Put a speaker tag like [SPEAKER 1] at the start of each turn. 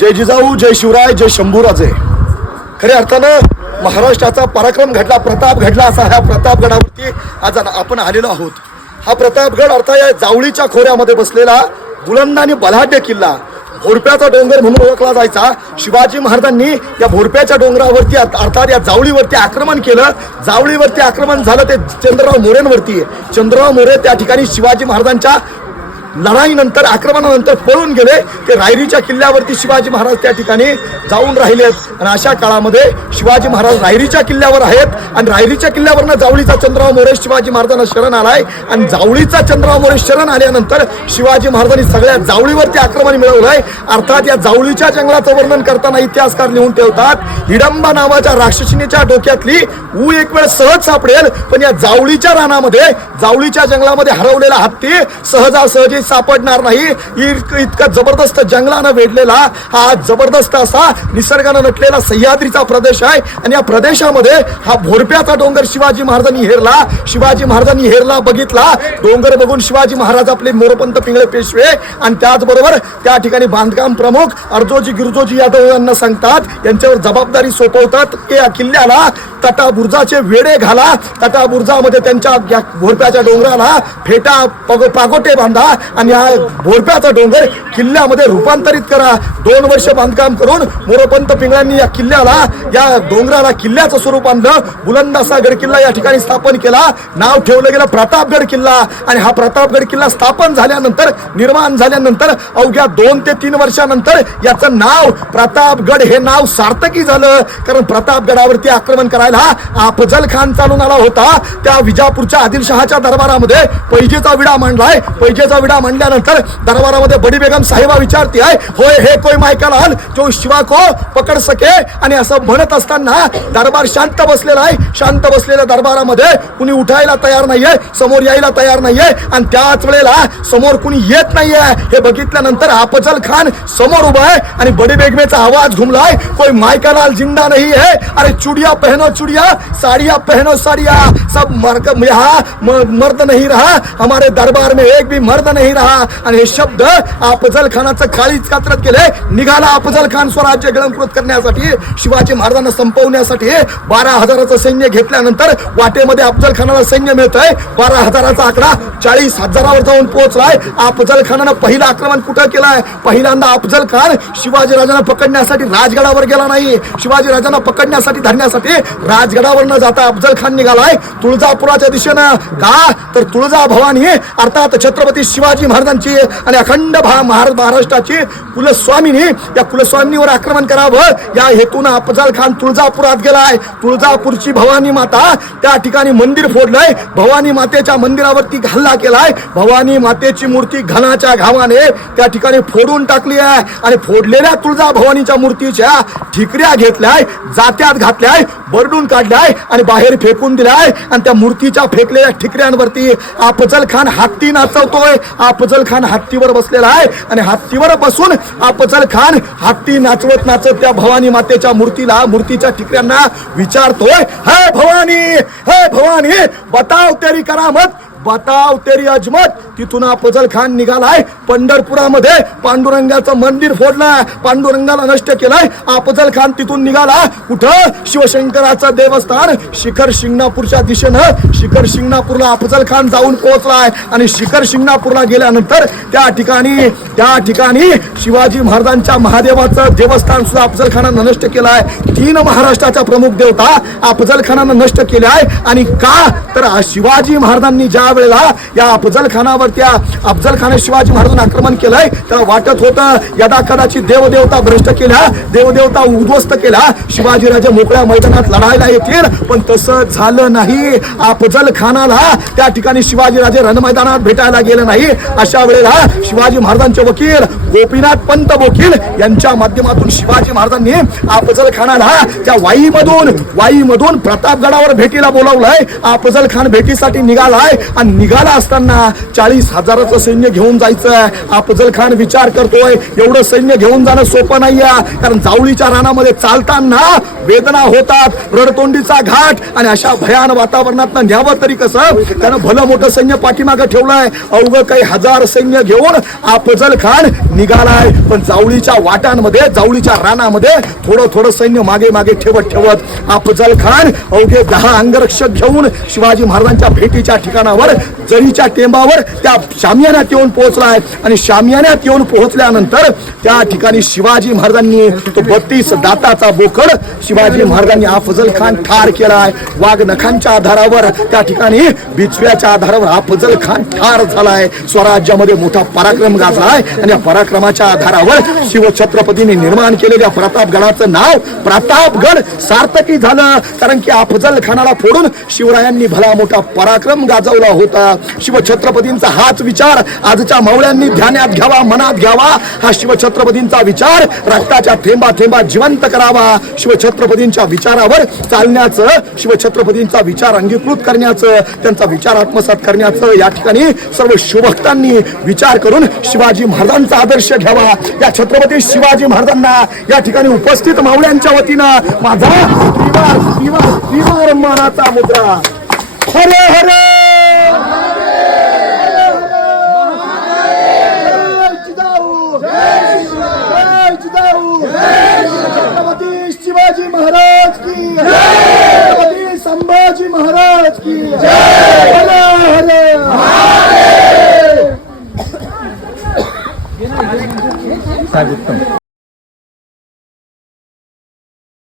[SPEAKER 1] जय जिजाऊ जय शिवराय जय शंभूराजे. खऱ्या अर्थानं महाराष्ट्राचा पराक्रम घडला प्रताप घडला असा ह्या प्रतापगडावरती आज आपण आलेलो आहोत. हा प्रतापगड अर्थात या जावळीच्या खोऱ्यामध्ये बसलेला बुलंद आणि बलाढ्य किल्ला. भोरप्याचा डोंगर म्हणून ओळखला जायचा. शिवाजी महाराजांनी या भोरप्याच्या डोंगरावरती अर्थात या जावळीवरती आक्रमण केलं. जावळीवरती आक्रमण झालं ते चंद्रराव मोरेंवरती. चंद्रराव मोरे त्या ठिकाणी शिवाजी महाराजांच्या लढाईनंतर आक्रमणानंतर पळून गेले. ते रायरीच्या किल्ल्यावरती शिवाजी महाराज त्या ठिकाणी जाऊन राहिलेत आणि अशा काळामध्ये शिवाजी महाराज रायरीच्या किल्ल्यावर आहेत. आणि रायरीच्या किल्ल्यावरनं जावळीचा चंद्रराव मोरे शिवाजी महाराजांना शरण आलाय. आणि जावळीचा चंद्रराव मोरे शरण आल्यानंतर शिवाजी महाराजांनी सगळ्या जावळीवरती आक्रमण मिळवलंय. अर्थात या जावळीच्या जंगलाचं वर्णन करताना इतिहासकार लिहून ठेवतात हिडंबा नावाच्या राक्षसिनीच्या डोक्यातली ऊ एक वेळ सहज सापडेल पण या जावळीच्या रानामध्ये जावळीच्या जंगलामध्ये हरवलेला हत्ती सहजासहजी सापडणार नाही. इतका जबरदस्त जंगलानं वेढलेला हा जबरदस्त असा निसर्गानं नटलेला सह्याद्रीचा प्रदेश आहे. आणि या प्रदेशामध्ये हा भोरप्याचा डोंगर शिवाजी महाराजांनी हेरला. शिवाजी महाराजांनी हेरला बघितला. डोंगर बघून शिवाजी महाराज आपले मोरपंत पिंगळे पेशवे. आणि त्याचबरोबर त्या ठिकाणी बांधकाम प्रमुख अर्जोजी गिरजोजी यादव यांना सांगतात. यांच्यावर जबाबदारी सोपवतात. की या किल्ल्याला तटाबुर्जाचे वेडे घाला. तटाबुर्जामध्ये त्यांच्या भोरप्याच्या डोंगराला फेटा पग पागोटे बांधा. आणि हा भोरप्याचा डोंगर किल्ल्यामध्ये रूपांतरित करा. दोन वर्ष बांधकाम करून मोरोपंत पिंगळांनी या किल्ल्याला या डोंगराला किल्ल्याचं स्वरूप आणलं. बुलंद असा गड किल्ला या ठिकाणी स्थापन केला. नाव ठेवलं गेलं प्रतापगड किल्ला. आणि हा प्रतापगड किल्ला स्थापन झाल्यानंतर निर्माण झाल्यानंतर अवघ्या दोन ते तीन वर्षानंतर याचं नाव प्रतापगड हे नाव सार्थकी झालं. कारण प्रतापगडावरती आक्रमण करायला अफजल खान चालून आला होता. त्या विजापूरच्या आदिलशहाच्या दरबारामध्ये पैजेचा विडा मांडलाय. पैजेचा विडा म्हणल्यानंतर दरबारामध्ये बडी बेगम साहेबा विचारते आहे होय हे कोई मायकालाल जो शिवा को पकड सके? आणि असं म्हणत असताना दरबार शांत बसलेला आहे. शांत बसलेल्या दरबारामध्ये कुणी उठायला तयार नाहीये समोर यायला तयार नाहीये. आणि त्याच वेळेला समोर कुणी येत नाहीये. हे बघितल्यानंतर अफजल खान समोर उभा आहे आणि बडी बेगमेचा आवाज घुमलाय. कोई मायकालाल जिंदा नहीं है? अरे चुड़िया पहनो चुड़िया। साड़िया पहनो साड़िया। सब मर्द यहाँ मर्द नहीं रहा। हमारे दरबार में एक भी मर्द नहीं नाही राहा. आणि हे शब्द अफजल खानाचं खाळीच कात्रत केले निघाला अफजल खान स्वराज्य गळंकृत करण्यासाठी शिवाजी महाराजांना संपवण्यासाठी. बारा हजाराचं सैन्य घेतल्यानंतर वाटेमध्ये अफजल खानाला सैन्य मिळतंय. बारा हजाराचा आकडा चाळीस हजारावर जाऊन पोहोचलाय. अफजल खानानं पहिलं आक्रमण कुठं केलंय? पहिल्यांदा अफजल खान शिवाजी राजांना पकडण्यासाठी राजगडावर गेला नाही. शिवाजी राजांना पकडण्यासाठी धरण्यासाठी राजगडावर न जाता अफजल खान निघालाय. तुळजापुराच्या दिशेनं. का? तर तुळजा भवानी अर्थात छत्रपती शिवाजी शिवाजी महाराजांची आणि अखंड भा महार महाराष्ट्राची कुलस्वामिनी या कुलस्वामिनीवर आक्रमण करावं या हेतून अफजल खान तुळजापुरात गेलाय. तुळजापूरची भवानी माता त्या ठिकाणी मंदिर फोडलंय. भवानी मातेच्या मंदिरावरती हल्ला केलाय. भवानी मातेची मूर्ती घनाच्या घावाने त्या ठिकाणी फोडून टाकली आहे. आणि फोडलेल्या तुळजा भवानीच्या मूर्तीच्या ठिकऱ्या घेतल्याय जात्यात घातल्याय बरडून काढल्याय आणि बाहेर फेकून दिलाय. आणि त्या मूर्तीच्या फेकलेल्या ठिकऱ्यांवरती अफजल खान हत्ती नाचवतोय. अफजल खान हत्तीवर बसलेला आहे आणि हत्तीवर बसून अफजल खान हत्ती नाचवत नाचत त्या भवानी मातेच्या मूर्तीला मूर्तीच्या ठिकऱ्यांना विचारतोय हे भवानी हे भवानी बताव तेरी करामत बताव तेरी अजमत तिथून अफजल खान निघालाय. पंढरपुरामध्ये पांडुरंगाचं मंदिर फोडलाय. पांडुरंगाला नष्ट केलंय. अफजल खान तिथून निघाला. कुठं? शिवशंकराचं देवस्थान शिखर शिंगणापूरच्या दिशेनं. शिखर शिंगणापूरला अफजल खान जाऊन पोहोचलाय. आणि शिखर शिंगणापूरला गेल्यानंतर त्या ठिकाणी त्या ठिकाणी शिवाजी महाराजांच्या महादेवाचं देवस्थान सुद्धा अफजल खानानं नष्ट केलंय. तीन महाराष्ट्राच्या प्रमुख देवता अफजल खानानं नष्ट केल्या आहे आणि का? तर शिवाजी महाराजांनी ज्या वेळेला या अफजल खानावर त्या अफजल खाने शिवाजी महाराजांना आक्रमण केलंय. त्याला वाटत होतं यदा कदाचित देवदेवता भ्रष्ट केला देवदेवता उद्ध्वस्त केला शिवाजीराजे मोकळ्या मैदानात लढायला येतील. पण तसं झालं नाही. अफजल खानाला त्या ठिकाणी शिवाजीराजे रणमैदानात भेटायला गेले नाही. अशा वेळेला शिवाजी महाराजांचे वकील गोपीनाथ पंत वकील यांच्या माध्यमातून शिवाजी महाराजांनी अफजल खानाला त्या वाईमधून वाईमधून प्रतापगडावर भेटीला बोलावलंय. अफजल खान भेटीसाठी निघालाय आणि निघाला असताना चाळीस चाळीस हजाराचं सैन्य घेऊन जायचं अफजल खान विचार करतोय एवढं सैन्य घेऊन जाणं सोपं नाहीये. कारण जावळीच्या रानामध्ये चालताना वेदना होतात रडतोंडीचा घाट आणि अशा भयान वातावरणात न्यावं तरी कसं? त्यानं भलं मोठं सैन्य पाठीमागं ठेवलंय. अवघं काही हजार सैन्य घेऊन अफजल खान निघालाय. पण जावळीच्या वाटांमध्ये जावळीच्या रानामध्ये थोडं थोडं सैन्य मागे मागे ठेवत ठेवत अफजल खान अवघे दहा अंगरक्षक घेऊन शिवाजी महाराजांच्या भेटीच्या ठिकाणावर जरीच्या टेंबावर त्या शामियान्यात येऊन पोहोचलाय. आणि शामियान्यात येऊन पोहोचल्यानंतर त्या ठिकाणी शिवाजी महाराजांनी तो बत्तीस दाताचा बोकड शिवाजी महाराजांनी अफजल खान ठार केलाय. वाघ नखांच्या आधारावर त्या ठिकाणी बिचव्याच्या आधारावर अफजल खान ठार झालाय. स्वराज्यामध्ये मोठा पराक्रम गाजलाय. आणि या पराक्रमाच्या आधारावर शिवछत्रपतीने निर्माण केलेल्या प्रतापगडाचं नाव प्रतापगड सार्थकी झालं. कारण की अफजल खानाला फोडून शिवरायांनी भला मोठा पराक्रम गाजवला होता. शिवछत्रपतींचा हाच विचार आजच्या मावळ्यांनी ध्यानात घ्यावा मनात घ्यावा. हा शिवछत्रपतींचा विचार रक्ताच्या थेंबा थेंबा जिवंत करावा. शिवछत्रपतींच्या विचारावर चालण्याचं शिवछत्रपतींचा विचार अंगीकृत करण्याचं त्यांचा विचार आत्मसात करण्याचं या ठिकाणी सर्व शिवभक्तांनी विचार करून शिवाजी महाराजांचा आदर्श घ्यावा. या छत्रपती शिवाजी महाराजांना या ठिकाणी उपस्थित मावळ्यांच्या वतीनं माझा मनाचा मुद्रा. हरे हरे! महाराज की साहेब उत्तम